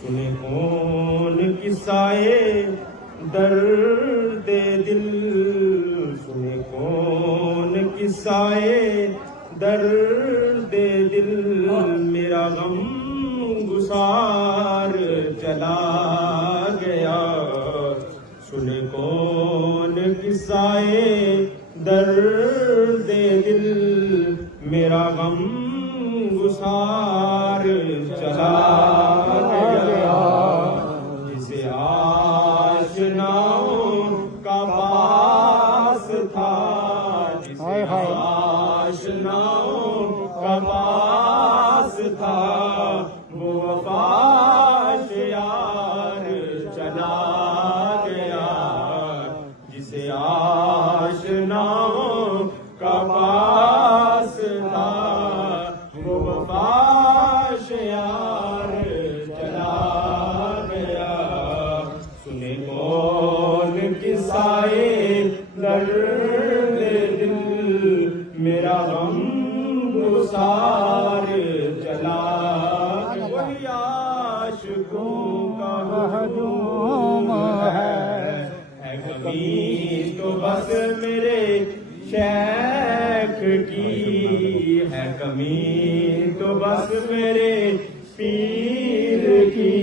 سنے کون قصائے درد دل، سنے کون قصائے درد دل، میرا غم گسار چلا گیا. سنے کون قصائے درد دل، میرا غم گسار چلا گیا. جسے آشناؤں کا پاس تھا، جسے آشناؤں کا پاس تھا، وہ وفاش یار چلا گیا. جسے آشناؤں کا پاس تھا، وہ وفاش یار چلا گیا. سنے کون قصائے درد دل، میرا غم گسار چلا گیا. وہی عاشقوں کا ہجوم ہے کمی تو بس میرے شیخ کی، ہے کمی تو بس میرے پیر کی،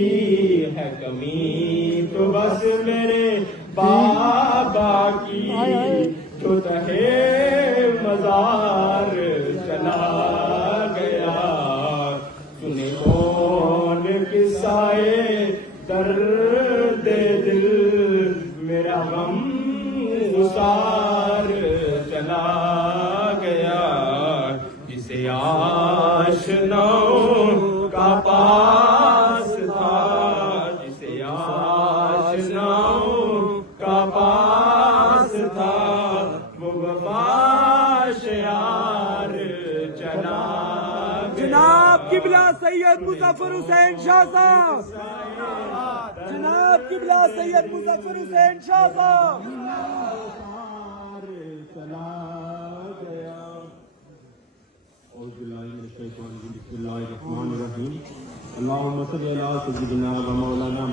ہے کمی تو بس میرے بابا کی، جو تہے مزار چلا گیا. سنے کون قصائے درد دل، میرا غم گسار چلا گیا. جسے آشناؤں کا پاس تھا، جسے آشناؤں کا پاس تھا، وہ وفاش یار چلا گیا. جناب قبلہ سید مظفر حسین شاہ صاحب، جناب قبلہ سید مظفر حسین شاہ صاحب. چلا گیا. اعوذ باللہ من الشیطان الرجیم. بسم اللہ الرحمن الرحیم. اللہم صلی علی سیدنا و مولانا